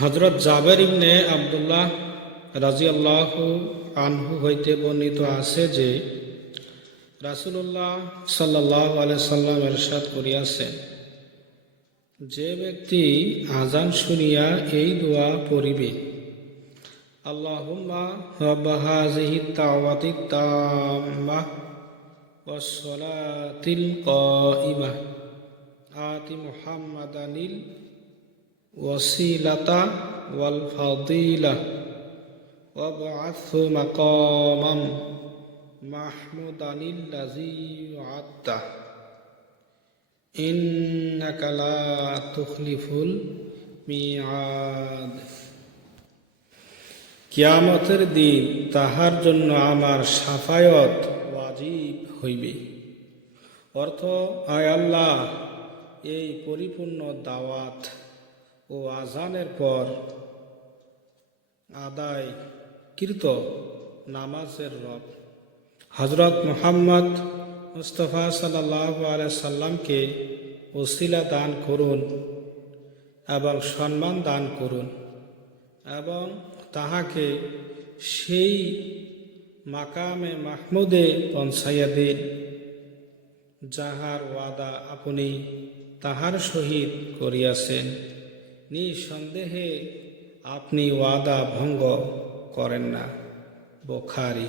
হযরত জাবের ইবনে আব্দুল্লাহ রাদিয়াল্লাহু আনহু হইতে বর্ণিত আছে যে রাসূলুল্লাহ সাল্লাল্লাহু আলাইহি সাল্লাম ইরশাদ করিয়াছেন, যে ব্যক্তি আযান শুনিয়া এই দোয়া পড়িবে, আল্লাহুম্মা রাব্বা হাযিহিত দাওয়াতিত তাম্মাহ ওয়াস সালাতিল কাইমাহ আতি মুহাম্মাদানিল ওয়াসিলাতা ওয়াল ফাদিলাহ ওয়াবআথহু মাকামাম মাহমুদানিল্লাযী ওয়া'আদতাহ ইন্নাকা লা তুখলিফুল মিআদ। কিয়ামতের দিন তাহার জন্য আমার শাফায়াত ওয়াজিব হইবে। অর্থ, আয় আল্লাহ, এই পরিপূর্ণ দাওয়াত ও আযানের পর আদায় কৃত নামাজের রব হযরত মুহাম্মদ মুস্তাফা সাল্লাল্লাহু আলাইহি সাল্লামকে ওসিলা দান করুন এবং সম্মান দান করুন এবং তাহাকে সেই মাকামে মাহমুদে পৌঁছাইয়া দিন যাহার ওয়াদা আপনি তাহার সহিত করিয়াছেন। নিঃসন্দেহে আপনি ওয়াদা ভঙ্গ করেন না। বুখারী।